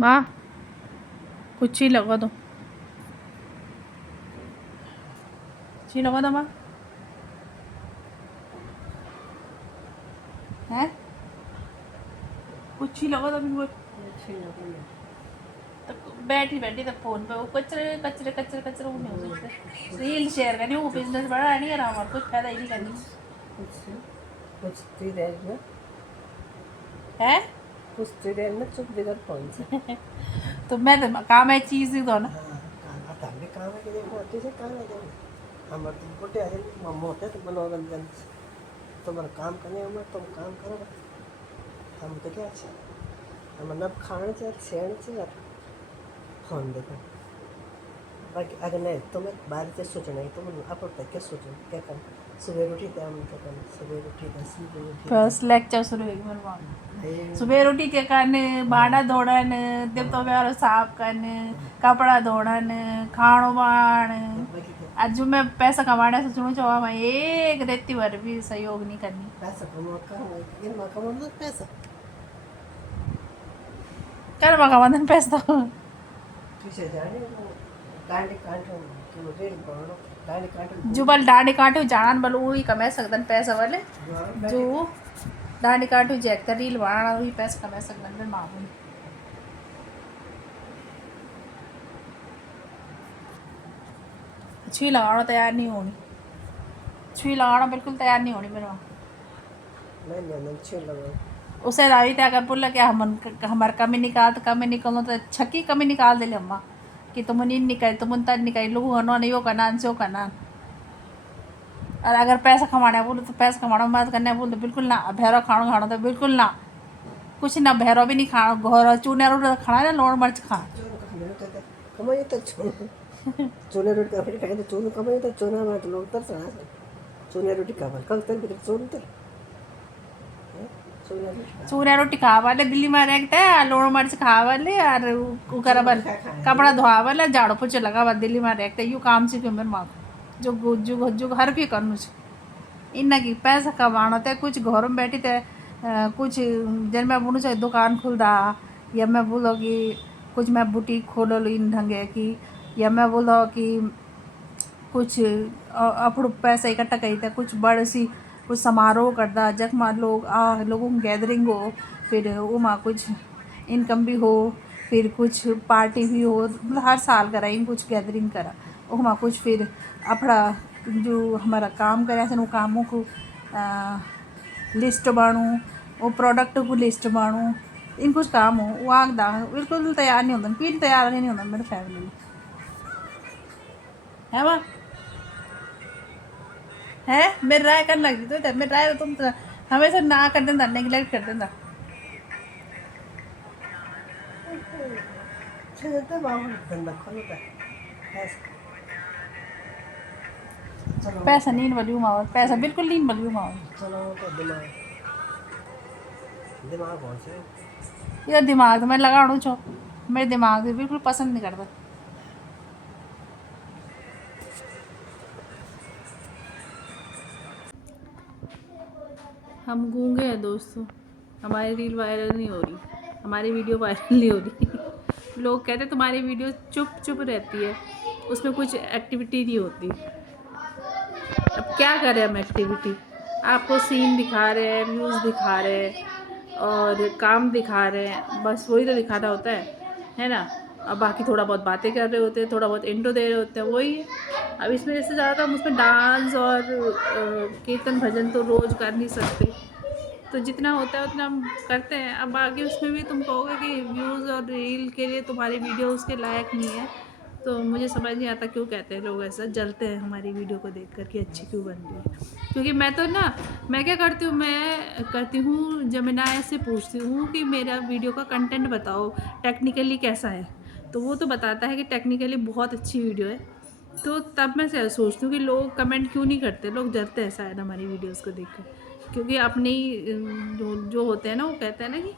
माँ कुछ ही लगा दो, ची लगा दो माँ है कुछ ही लगा दो बिल्कुल। तो बैठी बैठी तक फोन पे वो कचरे कचरे कचरे कचरे वो मिल रील शेयर करनी, वो बिजनेस बड़ा है नहीं करा हमारा, कुछ फायदा ही नहीं करनी कुछ देर में है कुछ देर में चुप बिगड़ फोन से तो मैं तो काम है चीज़ ही दो ना। भी काम है कि देखो आते से काम है हम तुम बोलते हैं हम होते तो बोलो बंदन तुम्हारा काम करने में तुम काम करो हम तो क्या हम मतलब खाने चाहिए सेने चाहिए फोन देखो बाकी अगर नहीं तुम्हें बाहर से सोचना है तुम आप क्या सोचो क्या कर सुबह उठी क्या क्या करना सुबह उठी फर्स्ट लेक्चर शुरू हुई मेरे सुबह रोटी के करने भाड़ा धोड़न जब तो मेरा साफ करने कपड़ा धोड़न खाणो बाण आज मैं पैसा कमाने से चुनू चाह मैं एक रेती भर भी सहयोग नहीं करनी पैसा कमाना पैसा कर मैं कमा दिन पैसा पीछे जाने वो डांडी कांटो रेल पड़ो डांडी कांटो जो बल डांडी काटू जान बल वही कमा सकदन पैसा वाले जो डांडी काटू जैक रील बना वही पैसा कमा सकदन मैं माहूँ छुई लगाना तैयार नहीं होनी, छुई लगाना बिल्कुल तैयार नहीं होनी मेरे उसे दावी थे अगर बोला कि हमारे कमी निकाल तो कमी निकलना तो छकी कमी निकाल दे अम्मा कि तुम नहीं निकाल तुम तक निकाल लोग हनो नहीं हो करना से हो करना। और अगर पैसा कमाने बोलो तो पैसा कमाने बात करने बोल तो बिल्कुल ना भैरव खाना खाना तो बिल्कुल ना कुछ ना भैरव भी नहीं खाना घोर चूने रोटी खाना ना लौड़ मिर्च खाना कमाई तो चूने रोटी का रोटी खाएंगे चूने कमाई तो चूना हमारे लोग तर चढ़ा चूने रोटी का बल कल तक भी चून तर चूना रोटी खा वाले दिल्ली में रहते हैं लौड़ मिर्च खा वाले और कर बल कपड़ा धोआ वाले झाड़ू पोछे लगा हुआ दिल्ली में रहते यूँ काम से मेरे माँ जो हर भी करनू इन की पैसा कमाना थे कुछ घर में बैठी थे कुछ जन मैं बोलूँ चाहे दुकान खुल दा या मैं बोलो कि कुछ मैं बुटीक खोल लो इन ढंगे की या मैं बोलो कि कुछ अपड़ू पैसा इकट्ठा करी था कुछ बड़ सी कुछ समारोह करता जख में लोगों की गैदरिंग हो फिर वो माँ कुछ इनकम भी हो फिर कुछ पार्टी भी हो, मतलब हर साल कराई कुछ गैदरिंग करा वहाँ कुछ फिर अपना जो हमारा काम करे वो कामों को लिस्ट बाणू, वो प्रोडक्ट को लिस्ट बाणू, इन कुछ काम हो वहाँ दांग बिल्कुल तैयार नहीं होता, कोई तैयार नहीं होता मेरी फैमिली में है वह है मेरी राय कर लगती तो मेरी राय तो तुम हमेशा ना कर देना, नेगलेक्ट कर देना। तो बाबू धंधा खोल का चलो पैसा नहीं बलियो माओ, पैसा बिल्कुल नहीं बलियो माओ। चलो तो दिमाग कौन से ये दिमाग तो मैं लगाड़ू छो, मेरे दिमाग भी बिल्कुल पसंद नहीं करता। हम गूंगे हैं दोस्तों, हमारी रील वायरल नहीं हो रही, हमारी वीडियो वायरल नहीं हो रही। लोग कहते तुम्हारी वीडियो चुप चुप रहती है, उसमें कुछ एक्टिविटी नहीं होती। अब क्या करें हम एक्टिविटी, आपको सीन दिखा रहे हैं, व्यूज़ दिखा रहे हैं और काम दिखा रहे हैं, बस वही तो दिखाना होता है ना। अब बाकी थोड़ा बहुत बातें कर रहे होते हैं, थोड़ा बहुत इंट्रो दे रहे होते हैं, वही है। अब इसमें जैसे ज़्यादा हम उसमें डांस और कीर्तन भजन तो रोज़ कर नहीं सकते, तो जितना होता है उतना हम करते हैं। अब बाकी उसमें भी तुम कहोगे कि व्यूज़ और रील के लिए तुम्हारी वीडियो उसके लायक नहीं है, तो मुझे समझ नहीं आता क्यों कहते हैं लोग ऐसा, जलते हैं हमारी वीडियो को देख कर कि अच्छी क्यों बन रही है। क्योंकि मैं तो ना, मैं क्या करती हूँ, मैं करती हूँ जमुना से पूछती हूँ कि मेरा वीडियो का कंटेंट बताओ, टेक्निकली कैसा है, तो वो तो बताता है कि टेक्निकली बहुत अच्छी वीडियो है। तो तब मैं सोचती हूँ कि लोग कमेंट क्यों नहीं करते, लोग डरते हैं शायद हमारी वीडियोस को देखकर, क्योंकि अपने ही जो होते हैं ना, वो कहते हैं ना कि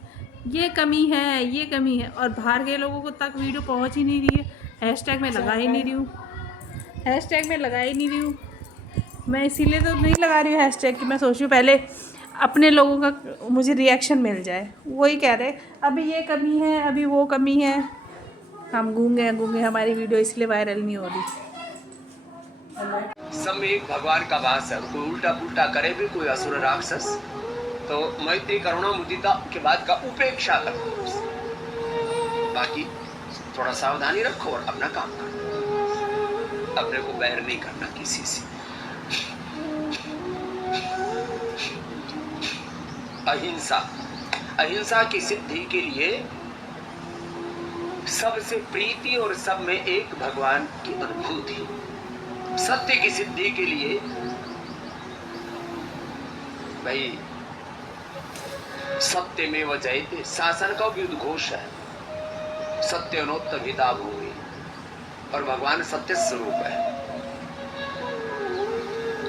ये कमी है, ये कमी है, और बाहर के लोगों को तक वीडियो पहुँच ही नहीं रही है। हैशटैग में लगा ही नहीं रही हूँ, हैशटैग में लगा ही नहीं रही हूँ मैं, इसीलिए तो नहीं लगा रही हूँ हैशटैग कि मैं सोच रही हूँ पहले अपने लोगों का मुझे रिएक्शन मिल जाए। वही कह रहे अभी ये कमी है, अभी वो कमी है। हम गूंगे हमारी वीडियो इसलिए वायरल नहीं हो रही। सब में एक भगवान का वास है, कोई उल्टा पुल्टा करे भी कोई असुर राक्षस तो मैत्री करुणा मुदिता के बाद का उपेक्षा करो, बाकी थोड़ा सावधानी रखो और अपना काम करो, अपने को बैर नहीं करना किसी से। अहिंसा, अहिंसा की सिद्धि के लिए सबसे प्रीति और सब में एक भगवान की अनुभूति। सत्य की सिद्धि के लिए भाई सत्य में वह जयते, शासन का भी उद्घोष है, सत्यनोत्त हिता भूमि, और भगवान सत्य स्वरूप है।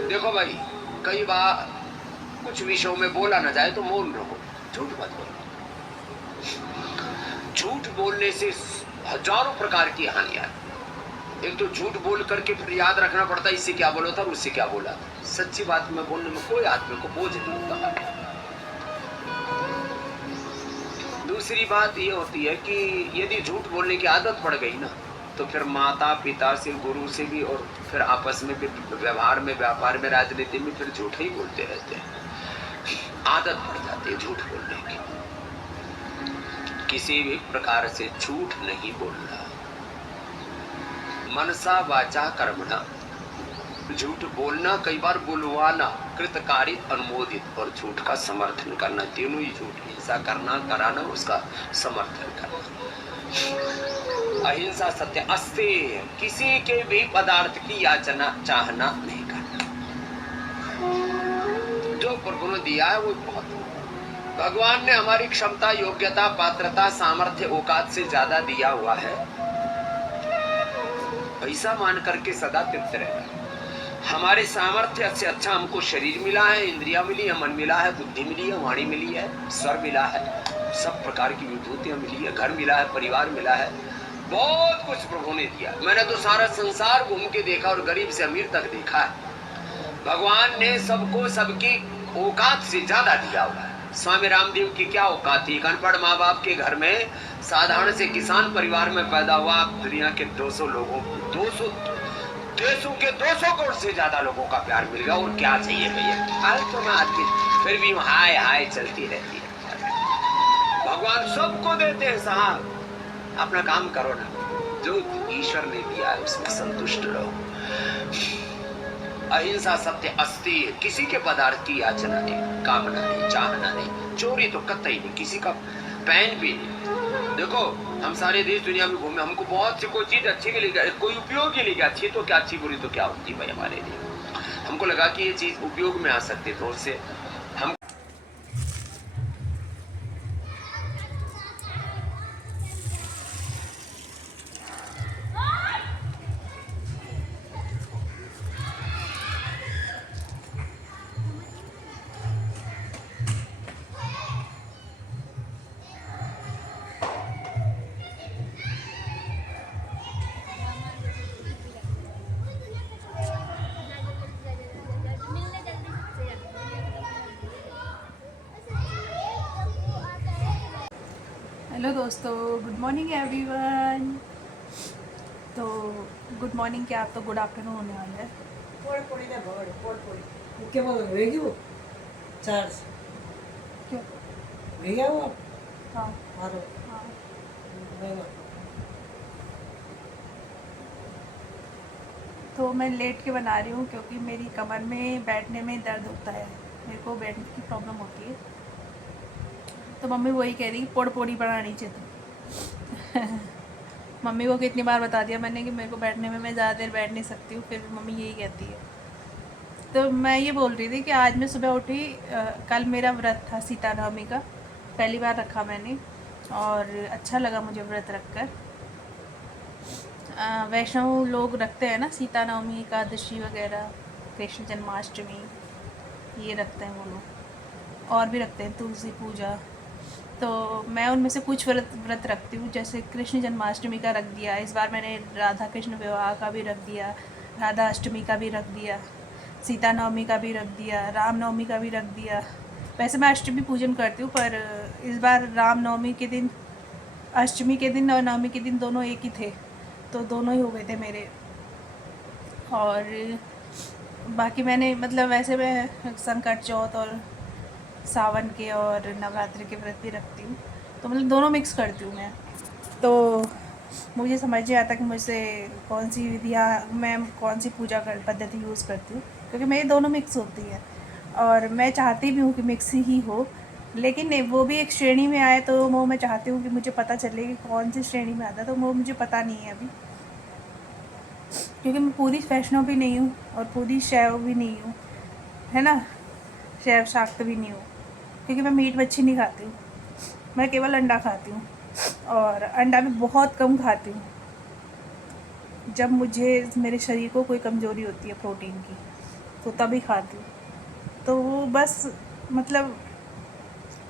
देखो भाई, कई बार कुछ विषयों में बोला ना जाए तो मौन रहो, झूठ मत बोलो। झूठ बोलने से हजारों प्रकार की हानियां। एक तो झूठ बोल करके फिर याद रखना पड़ता है इससे क्या बोला था और उससे क्या बोला था। सच्ची बात में बोलने में कोई आदमी को बोझ नहीं होता। दूसरी बात ये होती है कि यदि झूठ बोलने की आदत पड़ गई ना, तो फिर माता पिता से, गुरु से भी, और फिर आपस में भी, व्यवहार में, व्यापार में, राजनीति में फिर झूठ ही बोलते रहते हैं। आदत पड़ जाती है झूठ बोलने की। किसी भी प्रकार से झूठ नहीं बोलना। मनसा वाचा कर्मणा, झूठ बोलना, कई बार बुलवाना, कृतकारित, अनुमोदित, और झूठ का समर्थन करना, तीनों ही झूठ। हिंसा करना, कराना, उसका समर्थन करना। अहिंसा, सत्य, अस्तेय, किसी के भी पदार्थ की याचना चाहना नहीं करना। जो प्रभु ने दिया है वो बहुत। भगवान ने हमारी क्षमता, योग्यता, पात्रता, सामर्थ्य, औकात से ज्यादा दिया हुआ है, ऐसा मान करके सदा तृप्त रहना। हमारे सामर्थ्य से अच्छा हमको शरीर मिला है, इंद्रियां मिली है, मन मिला है, बुद्धि मिली है, वाणी मिली है, स्वर मिला है, सब प्रकार की विभूतियां मिली है, घर मिला है, परिवार मिला है, बहुत कुछ प्रभु ने दिया। मैंने तो सारा संसार घूम के देखा और गरीब से अमीर तक देखा है। भगवान ने सबको सबकी औकात से ज्यादा दिया हुआ है। स्वामी रामदेव की क्या औकात थी? अनपढ़ माँ बाप के घर में साधारण से किसान परिवार में पैदा हुआ, दुनिया के 200 लोगों, 200 देशों के 200 करोड़ से ज्यादा लोगों का प्यार मिल गया। और क्या चाहिए भैया? आज तो मैं आदमी फिर भी हाय हाय चलती रहती है। भगवान सबको देते हैं साहब, अपना काम करो ना, जो ईश्वर ने दिया है उसमें संतुष्ट रहो। अहिंसा, सत्य, अस्थिर, किसी के पदार्थ की याचना नहीं, कामना नहीं, चाहना नहीं, चोरी तो कतई नहीं, किसी का पैन भी नहीं। देखो हम सारे देश दुनिया में घूमे, हमको बहुत सी कोई चीज अच्छी के लिए, कोई उपयोग के लिए, अच्छी तो क्या, अच्छी बुरी तो क्या होती भाई हमारे लिए। हमको लगा कि ये चीज उपयोग में आ सकती तो उससे हम हेलो दोस्तों, गुड मॉर्निंग एवरीवन। तो गुड मॉर्निंग क्या, आप तो गुड आफ्टरनून होने वाला है। क्या बोल रहे रहेगी वो चार्ज क्यों? रह गया वो हाँ मारो हाँ। नहीं ना तो मैं लेट के बना रही हूँ क्योंकि मेरी कमर में बैठने में दर्द होता है, मेरे को बैठने की प्रॉब्लम होती है। तो मम्मी वही कह रही पोड़ पोड़ी बनानी चाहिए। मम्मी को कितनी बार बता दिया मैंने कि मेरे को बैठने में, मैं ज़्यादा देर बैठ नहीं सकती हूँ, फिर मम्मी यही कहती है। तो मैं ये बोल रही थी कि आज मैं सुबह उठी, कल मेरा व्रत था सीता नवमी का, पहली बार रखा मैंने और अच्छा लगा मुझे व्रत रख कर। वैष्णव लोग रखते हैं ना सीता नवमी, एकादशी वगैरह, कृष्ण जन्माष्टमी, ये रखते हैं वो लोग, और भी रखते हैं तुलसी पूजा। तो मैं उनमें से कुछ व्रत रखती हूँ, जैसे कृष्ण जन्माष्टमी का रख दिया, इस बार मैंने राधा कृष्ण विवाह का भी रख दिया, राधा अष्टमी का भी रख दिया, सीता नवमी का भी रख दिया, राम नवमी का भी रख दिया। वैसे मैं अष्टमी पूजन करती हूँ, पर इस बार राम नवमी के दिन, अष्टमी के दिन और नवमी के दिन दोनों एक ही थे, तो दोनों ही हो गए थे मेरे। और बाकी मैंने मतलब वैसे मैं संकट चौथ और सावन के और नवरात्रि के व्रत भी रखती हूँ, तो मतलब दोनों मिक्स करती हूँ मैं। तो मुझे समझ नहीं आता कि मुझसे कौन सी विधियाँ, मैं कौन सी पूजा कर पद्धति यूज़ करती हूँ, क्योंकि मेरी दोनों मिक्स होती हैं और मैं चाहती भी हूँ कि मिक्स ही हो, लेकिन वो भी एक श्रेणी में आए तो वो मैं चाहती हूँ कि मुझे पता चले कि कौन सी श्रेणी में आता है, तो वो मुझे पता नहीं है अभी, क्योंकि मैं पूरी वैष्णव भी नहीं हूँ और पूरी शैव भी नहीं हूँ, है ना, शैव शाक्त भी नहीं हूँ, क्योंकि मैं मीट मच्छी नहीं खाती हूँ, मैं केवल अंडा खाती हूँ और अंडा भी बहुत कम खाती हूँ, जब मुझे मेरे शरीर को कोई कमज़ोरी होती है प्रोटीन की तो तभी खाती हूँ। तो वो बस मतलब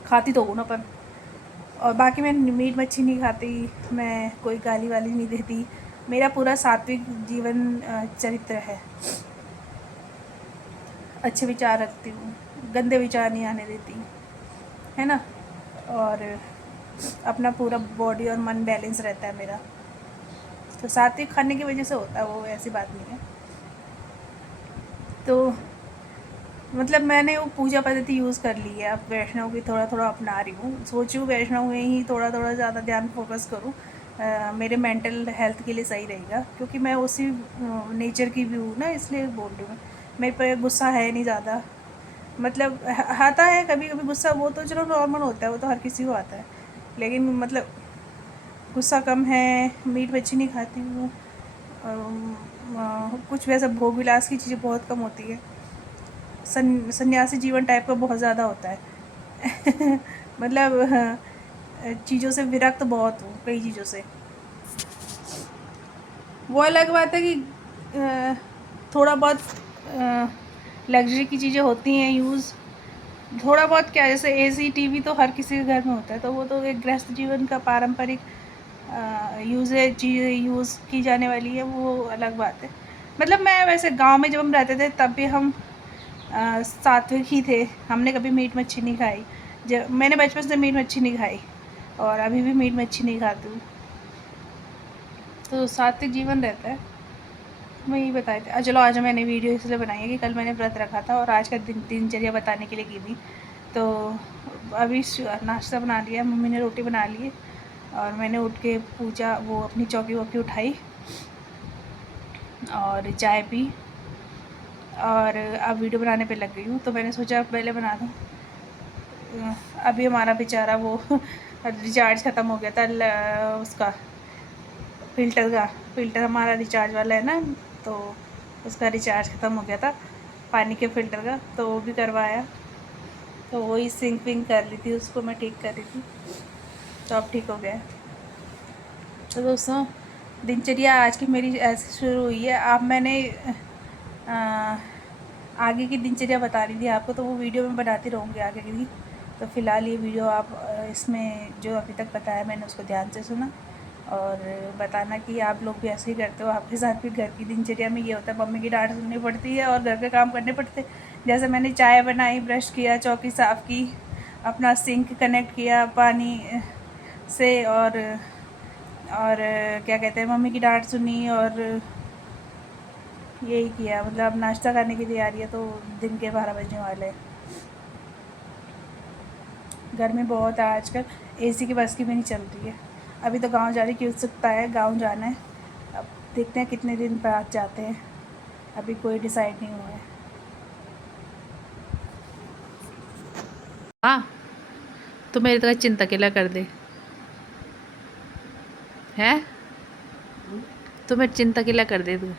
खाती तो हूँ ना, पर और बाकी मैं मीट मच्छी नहीं खाती, मैं कोई गाली वाली नहीं देती, मेरा पूरा सात्विक जीवन चरित्र है, अच्छे विचार रखती हूँ, गंदे विचार नहीं आने देती, है ना, और अपना पूरा बॉडी और मन बैलेंस रहता है मेरा, तो सात्विक खाने की वजह से होता है वो, ऐसी बात नहीं है। तो मतलब मैंने वो पूजा पद्धति यूज़ कर ली है, अब वैष्णव भी थोड़ा थोड़ा अपना रही हूँ, सोची हूँ वैष्णव में ही थोड़ा थोड़ा ज़्यादा ध्यान फोकस करूँ, मेरे मेंटल हेल्थ के लिए सही रहेगा, क्योंकि मैं उसी नेचर की भी हूँ ना, इसलिए बोल रही हूँ। मेरे पे गुस्सा है नहीं ज़्यादा, मतलब आता है कभी कभी गुस्सा, वो तो चलो नॉर्मल होता है, वो तो हर किसी को आता है, लेकिन मतलब गुस्सा कम है, मीट मच्छी नहीं खाती हूँ, कुछ वैसा भोग विलास की चीज़ें बहुत कम होती है, सन्यासी जीवन टाइप का बहुत ज़्यादा होता है। मतलब चीज़ों से विरक्त बहुत हूँ, कई चीज़ों से। वो अलग बात है कि थोड़ा बहुत लग्जरी की चीज़ें होती हैं यूज़, थोड़ा बहुत क्या, जैसे एसी टीवी तो हर किसी के घर में होता है, तो वो तो एक गृहस्थ जीवन का पारंपरिक यूज़ेज चीज़ें यूज़ की जाने वाली है, वो अलग बात है। मतलब मैं वैसे गांव में जब हम रहते थे तब भी हम सात्विक ही थे, हमने कभी मीट मच्छी नहीं खाई, जब मैंने बचपन से मीट मच्छी नहीं खाई और अभी भी मीट मच्छी नहीं खाती हूँ, तो सात्विक जीवन रहता है। मैं यही बताई थी, चलो आज मैंने वीडियो इसलिए बनाई है कि कल मैंने व्रत रखा था और आज का दिनचर्या बताने के लिए की थी। तो अभी नाश्ता बना लिया, मम्मी ने रोटी बना ली है और मैंने उठ के पूजा, वो अपनी चौकी वौकी उठाई और चाय पी और अब वीडियो बनाने पे लग गई हूँ। तो मैंने सोचा पहले बना दूँ। अभी हमारा बेचारा वो रिचार्ज ख़त्म हो गया था, उसका फ़िल्टर हमारा रिचार्ज वाला है ना, तो उसका रिचार्ज ख़त्म हो गया था पानी के फ़िल्टर का, तो वो भी करवाया। तो वही सिंक विंक कर रही थी, उसको मैं ठीक कर रही थी, तो अब ठीक हो गया। तो दोस्तों, दिनचर्या आज की मेरी ऐसे शुरू हुई है। अब मैंने आगे की दिनचर्या बता रही थी आपको, तो वो वीडियो में बनाती रहूँगी आगे की भी। तो फ़िलहाल ये वीडियो आप इसमें जो अभी तक बताया मैंने उसको ध्यान से सुना और बताना कि आप लोग भी ऐसे ही करते हो। आपके साथ भी घर की दिनचर्या में ये होता है, मम्मी की डांट सुननी पड़ती है और घर के काम करने पड़ते हैं। जैसे मैंने चाय बनाई, ब्रश किया, चौकी साफ़ की, अपना सिंक कनेक्ट किया पानी से और क्या कहते हैं, मम्मी की डांट सुनी और यही किया। मतलब नाश्ता करने की तैयारी है, तो दिन के 12 बजने वाले हैं। गर्मी बहुत है आजकल, एसी की बस की भी नहीं चल रही है। अभी तो गांव जाने की उत्सुकता है, गांव जाना है। अब देखते हैं कितने दिन बाद जाते हैं, अभी कोई डिसाइड नहीं हुआ है। हाँ, तो मेरी तरह चिंता किला कर दे है, तो मैं चिंता किला कर दे तू।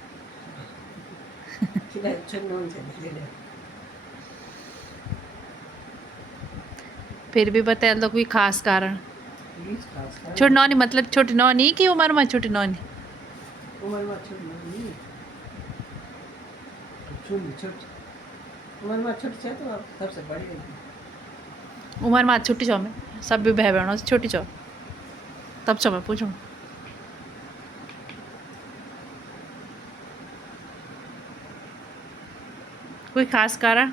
फिर भी बता दो कोई खास कारण। छोटी नौनी मतलब छोटी नौनी की उम्र में छोटी नौनी उम्र में छोटी उम्र में छोटी है तो सबसे बड़ी होगी। उम्र में छोटी छो में सब भी बह बहनों से छोटी छो, तब छो मैं पूछूँ कोई खास कारण।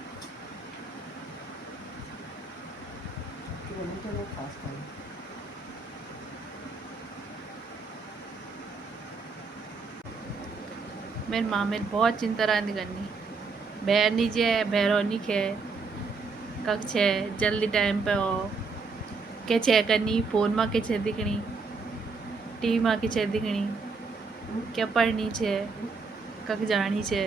मेरी माँ मेरी बहुत चिंता रहती करनी, बहर नीचे बहरोनी खे कक छे जल्दी टाइम पे हो के छे करनी, फोन में के छे दिखनी, टीवी में के छे दिखनी, क्या पढ़नी छे, कक जानी छे।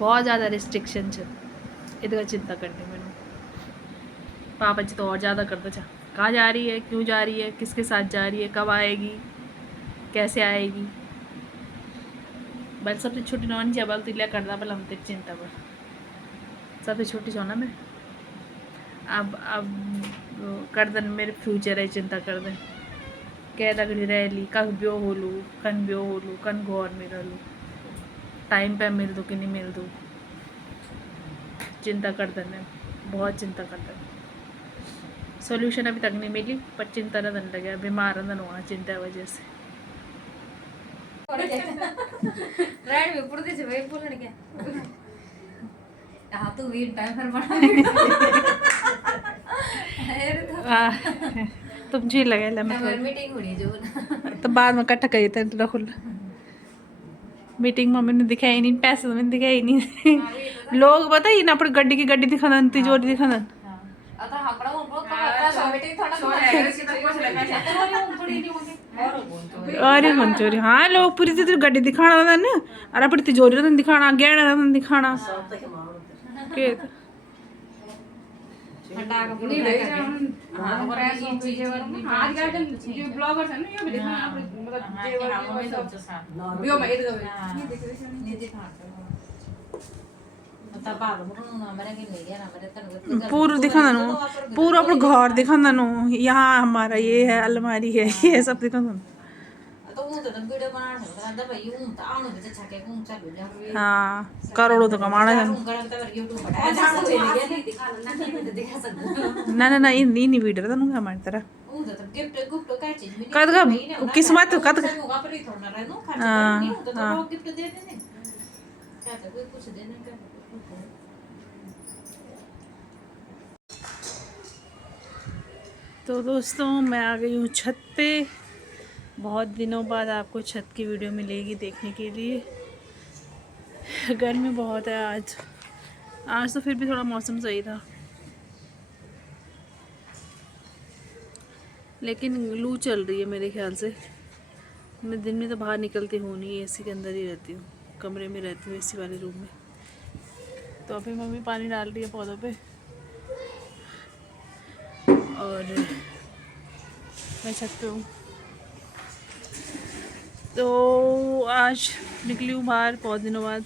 बहुत ज़्यादा रिस्ट्रिक्शन है, इधर चिंता करनी मैंने। पापा जी तो और ज़्यादा करते थे, कहाँ जा रही है, क्यों जा रही है, किसके साथ जा रही है, कब आएगी, कैसे आएगी। बल सबसे छोटी नॉन जब तिलिया करता पहले हम तेरी चिंता कर, सबसे छोटी छो ना मैं। अब कर दन मेरे फ्यूचर है चिंता कर दन, कह लग रह ली कब ब्यो होलू कन ब्यो होलू कन घोर में रहलू, टाइम पे मिल दो कि नहीं मिल दो, चिंता कर दन है, बहुत चिंता कर दन। सोल्यूशन अभी तक नहीं मिली पर चिंता न दन लगे, बीमार न हुआ चिंता की वजह से। ट्रेन में पड़ते छे भाई बोलने क्या हां तो वीर टाइम पर बना अरे तो तुम जी लगे ले मैं मीटिंग होनी जो तो बाद में इकट्ठा करी थे रखुल मीटिंग में मैंने दिखाई नहीं, पैसे तो मैंने दिखाई नहीं। लोग पता ही ना अपनी गड्डी की गड्डी दिखाना, तिजोरी दिखाना। आता हाकड़ा वो तो मीटिंग थोड़ा ऐसे तो कुछ लगना अरे मंचूरी हाँ, लोग पूरी तिजोरी गड्डी दिखाना ना और अपनी तिजोरी दिखाना, गहना दिखाना के नहीं भेज रहे हम हां और ऐसे आज का जो ब्लॉगर्स है ना ये भी दिखाना आप मतलब जे बियो में इधर नहीं दिखा तब बाद में ना मेरा के नहीं गया ना मेरे तन पूरा दिखाना नो, पूरा अपना घर दिखाना नो, यहाँ हमारा ये है, अलमारी है, ये सब दिखाना। तो वो तो वीडियो बनाना है ना भाई यूं तो आउन में छके को चल जा हाँ करोड़ों तो कमाना है। गलत तो YouTube बढ़ा जा नहीं दिखा ना दिखा सकते ना ना इन इन वीडियो तो नहीं हमारी तरह वो तो गिफ्ट गिफ्ट का चीज में कद का किस्मत कद का होगा पर ही थोड़ा रहनो खर्च नहीं होता तो लोग गिफ्ट दे देने कहते कोई कुछ देने का। तो दोस्तों मैं आ गई हूँ छत पे, बहुत दिनों बाद आपको छत की वीडियो मिलेगी देखने के लिए। गर्मी बहुत है आज तो फिर भी थोड़ा मौसम सही था। लेकिन लू चल रही है मेरे ख्याल से। मैं दिन में तो बाहर निकलती हूँ नहीं, एसी के अंदर ही रहती हूँ, कमरे में रहती हूँ एसी वाले रूम में। तो अभी मम्मी पानी डाल रही है पौधों पे, और मैं छत पे हूँ। तो आज निकली हूँ बाहर बहुत दिनों बाद।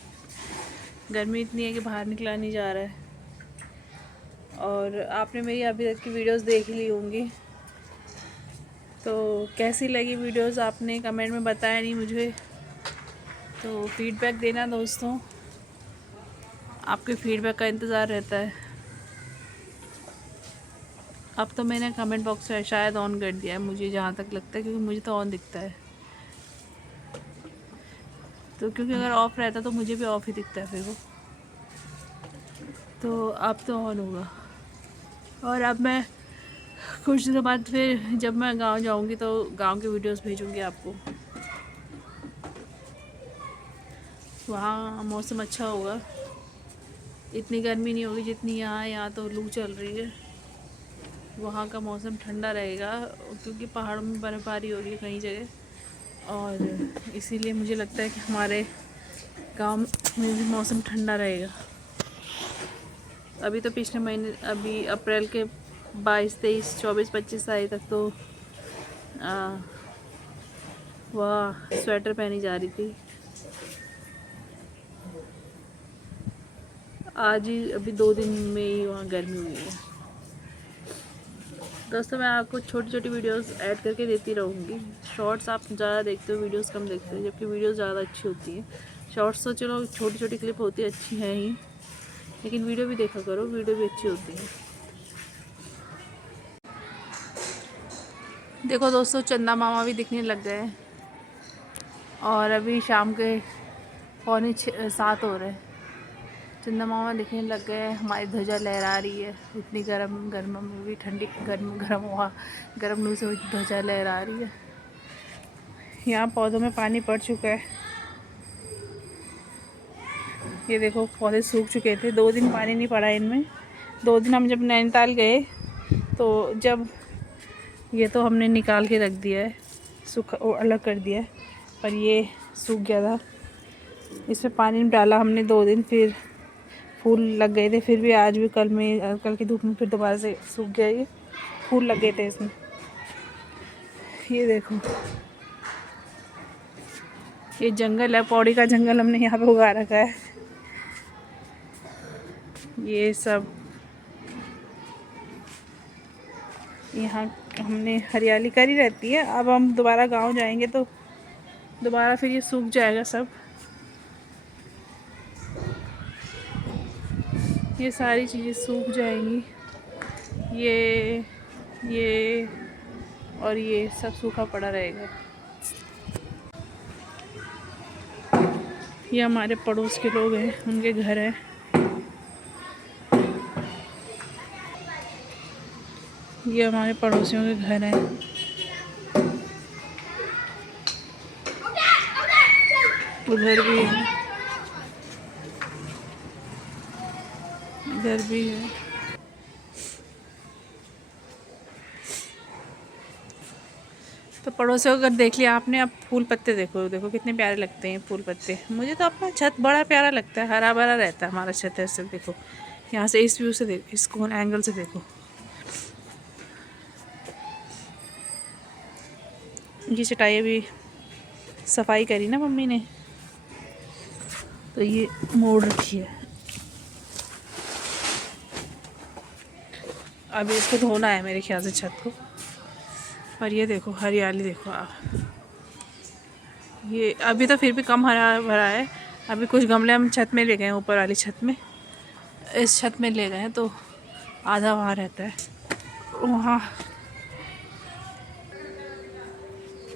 गर्मी इतनी है कि बाहर निकला नहीं जा रहा है। और आपने मेरी अभी तक की वीडियोस देख ली होंगी, तो कैसी लगी वीडियोस आपने कमेंट में बताया नहीं मुझे, तो फीडबैक देना दोस्तों, आपके फीडबैक का इंतज़ार रहता है। अब तो मैंने कमेंट बॉक्स शायद ऑन कर दिया है, मुझे जहाँ तक लगता है, क्योंकि मुझे तो ऑन दिखता है। तो क्योंकि अगर ऑफ़ रहता तो मुझे भी ऑफ़ ही दिखता है फिर वो, तो अब तो ऑन होगा। और अब मैं कुछ दिनों बाद फिर जब मैं गांव जाऊंगी तो गांव की वीडियोस भेजूंगी आपको। वहाँ मौसम अच्छा होगा, इतनी गर्मी नहीं होगी जितनी यहाँ तो लू चल रही है। वहाँ का मौसम ठंडा रहेगा क्योंकि पहाड़ों में बर्फ़बारी हो रही है कई जगह, और इसीलिए मुझे लगता है कि हमारे गांव में भी मौसम ठंडा रहेगा। अभी तो पिछले महीने, अभी अप्रैल के 22, 23, 24, 25 तारीख तक तो वह स्वेटर पहनी जा रही थी। आज ही अभी 2 दिन में ही वहाँ गर्मी हुई है। दोस्तों मैं आपको छोटी छोटी वीडियोस ऐड करके देती रहूँगी। शॉर्ट्स आप ज़्यादा देखते हो, वीडियोस कम देखते हो, जबकि वीडियोस ज़्यादा अच्छी होती हैं। शॉर्ट्स तो चलो छोटी छोटी क्लिप होती है, अच्छी है ही, लेकिन वीडियो भी देखा करो, वीडियो भी अच्छी होती है। देखो दोस्तों, चंदा मामा भी दिखने लग गए हैं, और अभी शाम के 6:45 हो रहे हैं। चंदा मामा दिखने लग गए हैं, हमारी ध्वजा लहरा रही है। इतनी गर्म में भी ठंडी गर्म लू से ध्वजा लहरा रही है। यहाँ पौधों में पानी पड़ चुका है, ये देखो पौधे सूख चुके थे। 2 दिन पानी नहीं पड़ा इनमें। 2 दिन हम जब नैनीताल गए तो जब ये तो हमने निकाल के रख दिया है, सूखा अलग कर दिया है, पर ये सूख गया था। इसमें पानी डाला हमने 2 दिन, फिर फूल लग गए थे। फिर भी आज भी कल की धूप में फिर दोबारा से सूख गया, ये फूल लग गए थे इसमें। ये देखो, ये जंगल है, पौड़ी का जंगल हमने यहाँ पे उगा रखा है। ये सब यहाँ हमने हरियाली करी रहती है। अब हम दोबारा गांव जाएंगे तो दोबारा फिर ये सूख जाएगा सब। ये सारी चीज़ें सूख जाएंगी, ये और ये सब सूखा पड़ा रहेगा। ये हमारे पड़ोस के लोग हैं, उनके घर है। ये हमारे पड़ोसियों के घर हैं। उधर भी है, इधर भी है। तो पड़ोसियों का देख लिया आपने। अब फूल पत्ते देखो, देखो कितने प्यारे लगते हैं फूल पत्ते। मुझे तो अपना छत बड़ा प्यारा लगता है, हरा भरा रहता है हमारा छत। ऐसे देखो, यहाँ से इस व्यू से देखो, इस कोन एंगल से देखो। ये चटाई अभी सफाई करी ना मम्मी ने, तो ये मोड़ रखी है। अभी इसको धोना है मेरे ख्याल से छत को। और ये देखो हरियाली देखो आप। ये अभी तो फिर भी कम हरा भरा है। अभी कुछ गमले हम छत में ले गए हैं, ऊपर वाली छत में, इस छत में ले गए हैं, तो आधा वहाँ रहता है। वहाँ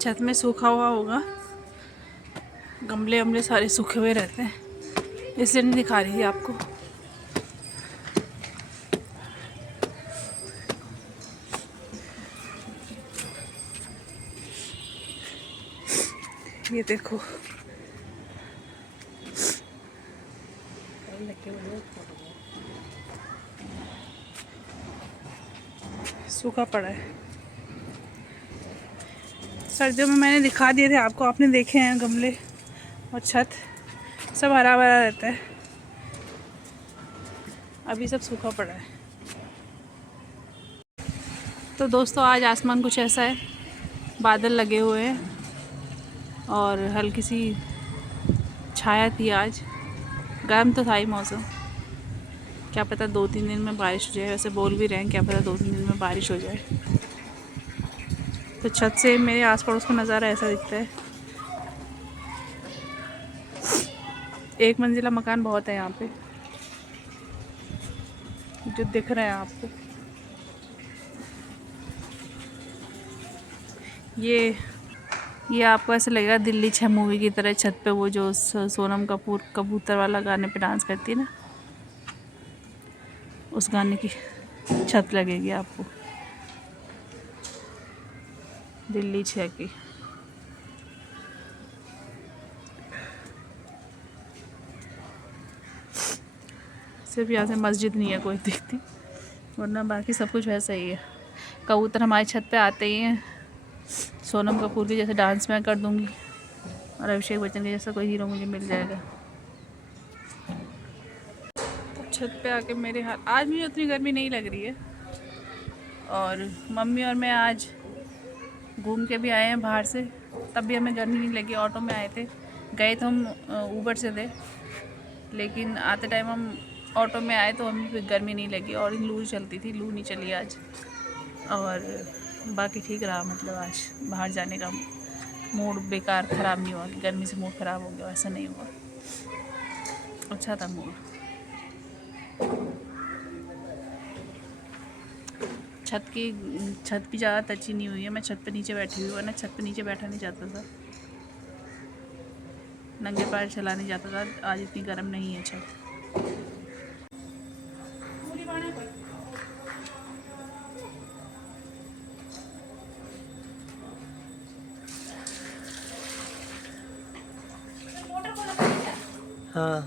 छत में सूखा हुआ होगा, गमले सारे सूखे हुए रहते हैं, इसलिए नहीं दिखा रही थी आपको। ये देखो सूखा पड़ा है। सर्दियों में मैंने दिखा दिए थे आपको, आपने देखे हैं गमले और छत सब हरा भरा रहता है। अभी सब सूखा पड़ा है। तो दोस्तों आज आसमान कुछ ऐसा है, बादल लगे हुए हैं और हल्की सी छाया थी। आज गर्म तो था ही मौसम, क्या पता 2-3 दिन में बारिश हो जाए। वैसे बोल भी रहे हैं क्या पता 2-3 दिन में बारिश हो जाए। तो छत से मेरे आस पड़ोस का नज़ारा ऐसा दिखता है। एक मंजिला मकान बहुत है यहाँ पे जो दिख रहे हैं आपको। ये आपको ऐसा लगेगा दिल्ली 6 मूवी की तरह, छत पे वो जो सोनम कपूर कबूतर वाला गाने पे डांस करती है ना, उस गाने की छत लगेगी आपको, दिल्ली 6 की। सिर्फ यहाँ से मस्जिद नहीं है कोई दिखती, वरना बाकी सब कुछ वैसा ही है। कबूतर हमारी छत पे आते ही हैं। सोनम कपूर की जैसे डांस मैं कर दूँगी और अभिषेक बच्चन के जैसा कोई हीरो मुझे मिल जाएगा। तो छत पे आके मेरे हाथ, आज मुझे उतनी गर्मी नहीं लग रही है। और मम्मी और मैं आज घूम के भी आए हैं बाहर से, तब भी हमें गर्मी नहीं लगी। ऑटो में आए थे, गए तो हम ऊबर से थे, लेकिन आते टाइम हम ऑटो में आए तो हमें फिर गर्मी नहीं लगी। और लू चलती थी, लू नहीं चली आज। और बाकी ठीक रहा, मतलब आज बाहर जाने का मूड बेकार ख़राब नहीं हुआ, गर्मी से मूड ख़राब हो गया, ऐसा नहीं हुआ, अच्छा था मूड। छत भी ज़्यादा टची नहीं हुई है। मैं छत पे नीचे बैठी हुई हूँ, वरना छत पे नीचे बैठा नहीं जाता था, नंगे पैर चला नहीं जाता था। आज इतनी गर्म नहीं है छत। हाँ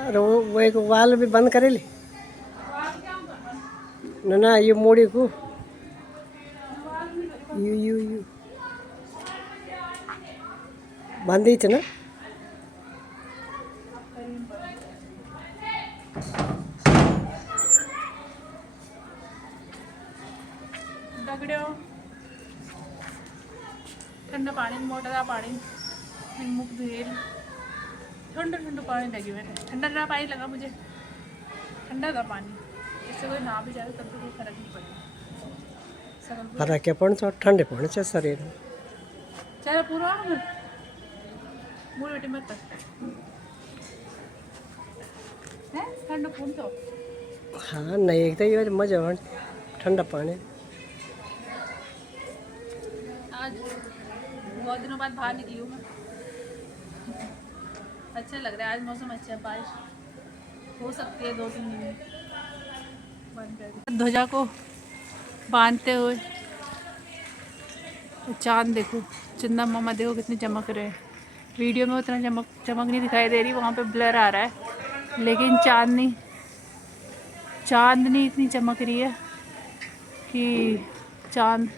अरे वो एक वाल भी बंद करेली ना ये मोड़ी को यू बंदी च ना ठंडा पानी, मोटर का पानी, मुख भेल, ठंडा पानी लगे हुए थे। ठंडा पानी लगा मुझे, ठंडा का पानी, इससे कोई ना भी जाए तब तो कोई फर्क नहीं पड़ेगा। फरक क्या पड़ ठंडे पड़े से शरीर में चलो पूरा मूड बेटे में है ठंडा खून तो। हाँ नहीं एक तो ये मजा आ ठंडा पानी। आज बहुत दिनों बाद बाहर निकली हूँ, अच्छा लग रहा है। आज मौसम अच्छा है, बारिश हो सकती है 2-3 दिन। ध्वजा को बांधते हुए चांद देखो, चंदा मामा देखो कितनी चमक रहे हैं। वीडियो में उतना चमक नहीं दिखाई दे रही, वहाँ पे ब्लर आ रहा है, लेकिन चांदनी इतनी चमक रही है कि चांद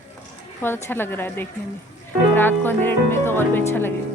बहुत अच्छा लग रहा है देखने में। रात को अंधेरे में तो और भी अच्छा लगेगा।